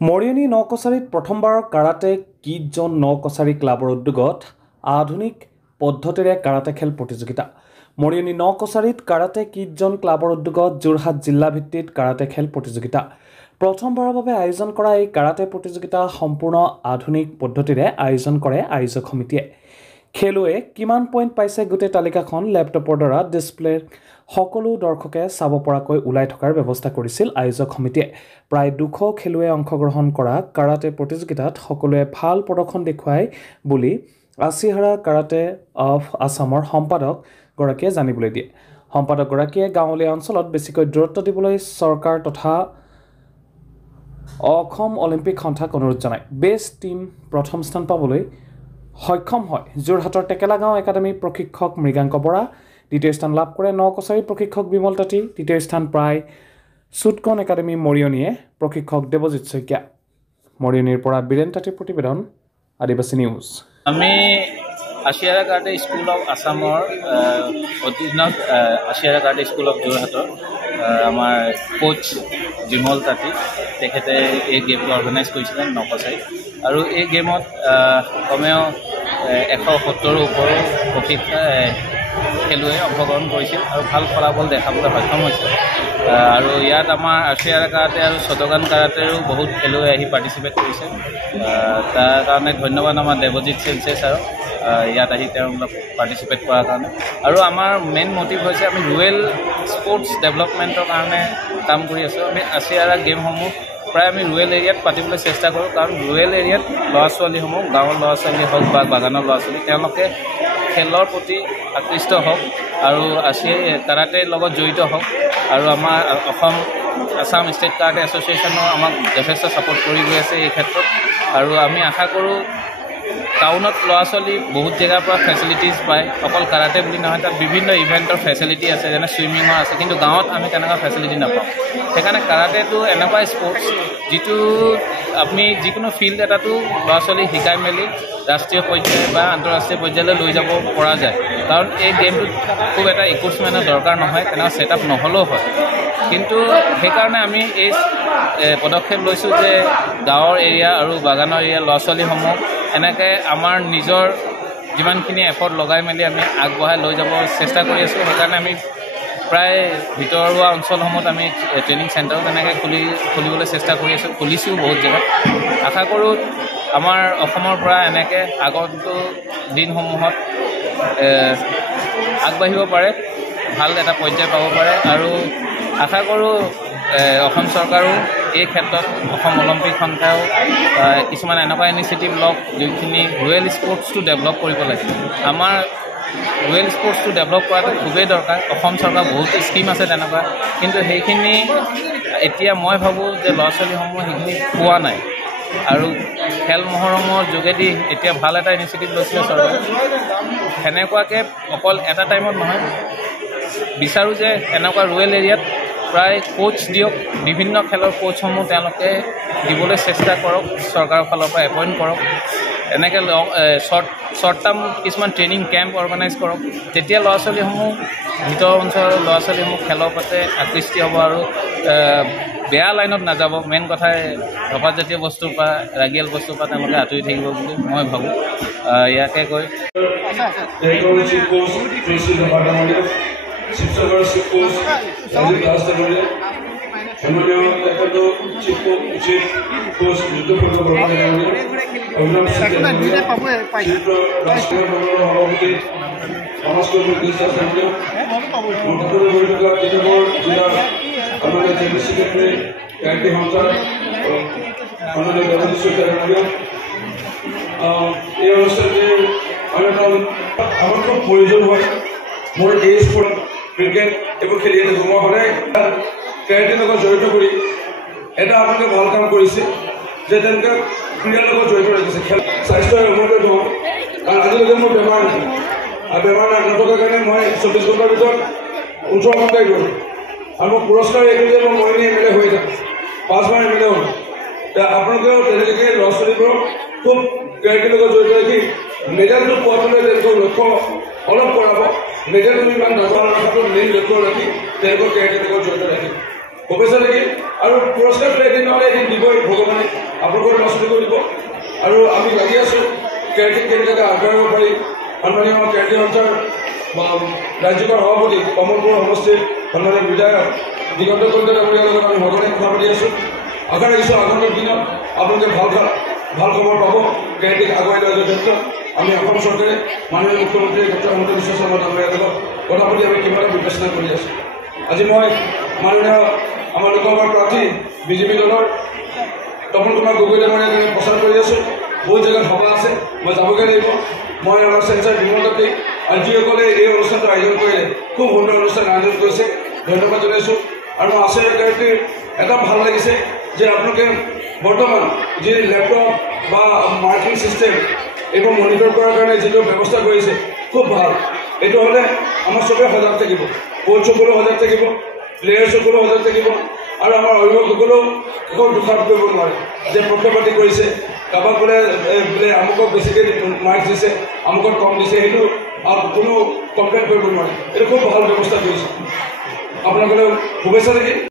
মৰিয়নি নকছাৰীত প্ৰথমবাৰৰ karate kid জোন নকছাৰী ক্লাবৰ উদ্যোগত আধুনিক পদ্ধতিৰে কাৰাটে খেল প্ৰতিযোগিতা। মৰিয়নি নকছাৰীত কাৰাটে কিড জোন ক্লাবৰ উদ্যোগত যোৰহাট জিলা ভিত্তিত কাৰাটে খেল প্ৰতিযোগিতা। প্ৰথমবাৰৰ বাবে আয়োজন কৰা এই কাৰাটে প্ৰতিযোগিতা সম্পূৰ্ণ আধুনিক পদ্ধতিৰে আয়োজন কৰে আয়োজক সমিতিয়ে। খেলুৱৈয়ে কিমান পইণ্ট পাইছে গোটেই তালিকাখন লেপটপৰ দ্বাৰা ডিছপ্লেৰ সকলো দৰ্শকে চাব পৰাকৈ ওলাই থকাৰ ব্যৱস্থা কৰিছিল আয়োজক সমিতিয়ে। প্ৰায় 200 খেলুৱৈয়ে অংশগ্ৰহণ কৰা কাৰাটে প্ৰতিযোগিতাত সকলোৱে ভাল প্ৰদৰ্শন দেখুৱাই বুলি আছিহাৰা কাৰাটে অফ আছামৰ সম্পাদকগৰাকীয়ে জানিবলৈ দিয়ে। সম্পাদকগৰাকীয়ে গাঁৱলীয়া অঞ্চলত বেছিকৈ দূৰত্ব দিবলৈ চৰকাৰ তথা অসম অলিম্পিক সন্থাক অনুৰোধ জনায়। বেষ্ট টীম প্ৰথম স্থান পাবলৈ সক্ষম হয় যোৰহাটৰ টেকেলা গাঁও একাডেমী প্ৰশিক্ষক মৃগাংক বৰা। দ্বিতীয় স্থান লাভ কৰে নকছাৰী প্ৰশিক্ষক বিমল তাঁতী। তৃতীয় স্থান প্ৰায় চুটকন একাডেমী মৰিয়নিয়ে প্ৰশিক্ষক দেৱজিৎ শইকীয়া। মৰিয়নিৰ পৰা বীৰেন তাঁতীৰ প্ৰতিবেদন, আদিবাসী নিউজ। আমি আছিহাৰা কাৰাটে স্কুল অফ আছামৰ অধীনত আছিহাৰা কাৰাটে স্কুল অফ যোৰহাটৰ আমাৰ কোচ বিমল তাঁতী তেখেতে এই গেমটো অৰ্গেনাইজ কৰিছিলে নকছাৰীত। আৰু এই গেমত কমেও 170ৰ ওপৰৰ খেলুৱৈয়ে অংশগ্ৰহণ কৰিছিল আৰু ভাল ফলাফল দেখাবলৈ সক্ষম হৈছে। আৰু ইয়াত আমাৰ আছিহাৰা কাৰাটে আৰু ছোটগান কাৰাটেৰো বহুত খেলুৱৈ আহি পাৰ্টিচিপেট কৰিছে। তাৰ কাৰণে ধন্যবাদ আমাৰ দেৱজিৎ চেলচে ছাৰক ইয়াত আহি তেওঁলোক পাৰ্টিচিপেট কৰাৰ কাৰণে। আৰু আমাৰ মেইন মটিভ হৈছে আমি ৰুৰেল স্পৰ্টছ ডেভেলপমেণ্টৰ কাৰণে কাম কৰি আছোঁ। আমি আছিহাৰা গেমসমূহ প্ৰায় আমি ৰুৰেল এৰিয়াত পাতিবলৈ চেষ্টা কৰোঁ, কাৰণ ৰুৰেল এৰিয়াত ল'ৰা ছোৱালীসমূহ, গাঁৱৰ ল'ৰা ছোৱালী হওক বা বাগানৰ ল'ৰা ছোৱালী, তেওঁলোকে খেলৰ প্ৰতি আকৃষ্ট হওক আৰু কাৰাটেৰ লগত জড়িত হওক। আৰু আমাৰ আছাম ষ্টেট কাৰাটে এছ'চিয়েশ্যনো আমাক যথেষ্ট ছাপোৰ্ট কৰি গৈ আছে এই ক্ষেত্ৰত। আৰু আমি আশা কৰোঁ টাউনত ল'ৰা ছোৱালী বহুত জেগাৰ পৰা ফেচিলিটিজ পায়, অকল কাৰাটে বুলি নহয়, তাত বিভিন্ন ইভেণ্টৰ ফেচিলিটি আছে, যেনে ছুইমিঙৰ আছে, কিন্তু গাঁৱত আমি তেনেকুৱা ফেচিলিটি নাপাওঁ। সেইকাৰণে কাৰাটেটো এনেকুৱা স্পৰ্টছ যিটো আপুনি যিকোনো ফিল্ড এটাতো ল'ৰা ছোৱালীক শিকাই মেলি ৰাষ্ট্ৰীয় পৰ্যায় বা আন্তঃৰাষ্ট্ৰীয় পৰ্যায়লৈ লৈ যাব পৰা যায়। কাৰণ এই গেমটোত খুব এটা ইকুইপমেণ্টৰ দৰকাৰ নহয়, তেনেকুৱা ছেটআপ নহ'লেও হয়। কিন্তু সেইকাৰণে আমি এই পদক্ষেপ লৈছোঁ যে গাঁৱৰ এৰিয়া আৰু বাগানৰ এৰিয়াৰ ল'ৰা ছোৱালীসমূহ এনেকৈ আমাৰ নিজৰ যিমানখিনি এফৰ্ট লগাই মেলি আমি আগবঢ়াই লৈ যাব চেষ্টা কৰি আছোঁ। সেইকাৰণে আমি প্ৰায় ভিতৰুৱা অঞ্চলসমূহত আমি ট্ৰেইনিং চেণ্টাৰো তেনেকৈ খুলিবলৈ চেষ্টা কৰি আছোঁ, খুলিছোঁ বহুত জেগাত। আশা কৰোঁ আমাৰ অসমৰ পৰা এনেকৈ আগন্তুক দিনসমূহত আগবাঢ়িব পাৰে, ভাল এটা পৰ্যায় পাব পাৰে। আৰু আশা কৰোঁ অসম চৰকাৰো এই ক্ষেত্ৰত, অসম অলিম্পিক সন্থাও কিছুমান এনেকুৱা ইনিচিয়েটিভ লওক যোনখিনি ৰুৰেল স্পৰ্টছটো ডেভেলপ কৰিব লাগে। আমাৰ ৰুৰেল স্পৰ্টছটো ডেভেলপ কৰাটো খুবেই দৰকাৰ। অসম চৰকাৰ বহুতো স্কিম আছে তেনেকুৱা, কিন্তু সেইখিনি এতিয়া মই ভাবোঁ যে ল'ৰা ছোৱালীসমূহে সেইখিনি পোৱা নাই। আৰু খেল মহৰমৰ যোগেদি এতিয়া ভাল এটা ইনিচিয়েটিভ লৈছিলে চৰকাৰে। সেনেকুৱাকৈ অকল এটা টাইমত নহয়, বিচাৰোঁ যে এনেকুৱা ৰুৰেল এৰিয়াত প্ৰায় কোচ দিয়ক, বিভিন্ন খেলৰ কোচসমূহ তেওঁলোকে দিবলৈ চেষ্টা কৰক, চৰকাৰৰ ফালৰ পৰা এপইণ্ট কৰক। এনেকৈ শ্বৰ্ট টাৰ্ম কিছুমান ট্ৰেইনিং কেম্প অৰ্গেনাইজ কৰক, তেতিয়া ল'ৰা ছোৱালীসমূহ, ভিতৰৰ অঞ্চলৰ ল'ৰা ছোৱালীসমূহ খেলৰ প্ৰতি আকৃষ্টি হ'ব আৰু বেয়া লাইনত নাযাব। মেইন কথাই ধপাতজাতীয় বস্তুৰ পৰা, ৰাগিয়াল বস্তুৰ পৰা তেওঁলোকে আঁতৰি থাকিব বুলি মই ভাবোঁ। ইয়াকে কৈ এই অনুষ্ঠানটি আমাৰ খুব প্ৰয়োজন হয়। মোৰ এই স্পৰ্ট ক্ৰিকেট এইবোৰ খেলি আছে, মই সদায় কেৰাটেৰ লগত জড়িত কৰি এটা আপোনালোকে ভাল কাম কৰিছে যে তেনেকৈ ক্ৰীড়াৰ লগত জড়িত ৰাখিছে। খেল স্বাস্থ্যৰ উন্নত নহয়, কাৰণ আজিলৈকে মোৰ বেমাৰ নাই, আৰু বেমাৰ নথকাৰ কাৰণে মই 24 ঘণ্টাৰ ভিতৰত 18 ঘণ্টাই গ'লোঁ। আৰু মই পুৰস্কাৰ এইটো যে মই মৰিয়নি MLA হৈ থাকোঁ, 5 বাৰ MLA হ'লোঁ। আপোনালোকেও তেনেকৈ ল'ৰা ছোৱালীবোৰক খুব কেৰাটেৰ লগত জড়িত ৰাখি মেডেলটো পোৱাবলৈ তেওঁলোকৰ লক্ষ্য অলপ কৰাব। মেডেলটো ইমান নাজানাৰ ক্ষেত্ৰত মেইন লক্ষ্য ৰাখি তেওঁলোকৰ কেৰাটেৰ লগত জড়িত ৰাখিব। প্ৰফেচৰ নেকি আৰু পুৰস্কাৰটো এদিন নহ'লে এদিন দিবই ভগৱানে, আপোনালোকৰ ল'ৰা-ছোৱালীকো দিব। আৰু আমি লাগি আছোঁ কেৰাটীক কেনেকৈ আগবঢ়াব পাৰি। সন্মানীয় কেৰাটী সঞ্চাৰ ৰাজ্যিকৰ সভাপতি কমলপুৰ সমষ্টিৰ সন্মানীয় বিধায়ক দিগন্ত কলিতা ডাঙৰীয়াৰ লগত আমি সঘনাই কথা পাতি আছোঁ। আশা ৰাখিছোঁ আগন্তুক দিনত আপোনালোকে ভাল খবৰ পাব কেৰাটীক আগুৱাই লোৱাৰ ক্ষেত্ৰত। আমি অসম চৰকাৰে মাননীয় মুখ্যমন্ত্ৰী ডক্টৰ হিমন্ত বিশ্ব শৰ্মা ডাঙৰীয়াৰ লগত কথা পাতি আমি কিবা এটা বিবেচনা কৰি আছোঁ। আজি মই মাননীয় আমাৰ লোকসভাৰ প্ৰাৰ্থী বিজেপি দলৰ তপন কুমাৰ গগৈ ডাঙৰীয়াক আমি প্ৰচাৰ কৰি আছোঁ। বহুত জেগাত সভা আছে, মই যাবগৈ লাগিব। মই আমাৰ চেঞ্চাৰ বিমলতাতেই আৰু যিসকলে এই অনুষ্ঠানটো আয়োজন কৰিলে খুব সুন্দৰ অনুষ্ঠান আয়োজন কৰিছে, ধন্যবাদ জনাইছোঁ। আৰু আচাৰ্য কেৰাটীৰ এটা ভাল লাগিছে যে আপোনালোকে বৰ্তমান যি লেপটপ বা মাৰ্কিং ছিষ্টেম এইবোৰ মনিটৰ কৰাৰ কাৰণে যিটো ব্যৱস্থা কৰিছে খুব ভাল। এইটো হ'লে আমাৰ চবেই সজাগ থাকিব, কোচসকলেও সজাগ থাকিব, প্লেয়াৰ্ছসকলেও সজাগ থাকিব। আৰু আমাৰ অভিভাৱকসকলেও একো দোষাৰোপ কৰিব নোৱাৰে যে পক্ষপাতি কৰিছে, কাৰোবাক বোলে আমুকক বেছিকৈ মাৰ্কছ দিছে, আমুকক কম দিছে, সেইটো কোনো কমপ্লেইন কৰিব নোৱাৰে। এইটো খুব ভাল ব্যৱস্থা কৰিছে। আপোনালোকেও শুভেচ্ছা থাকিল।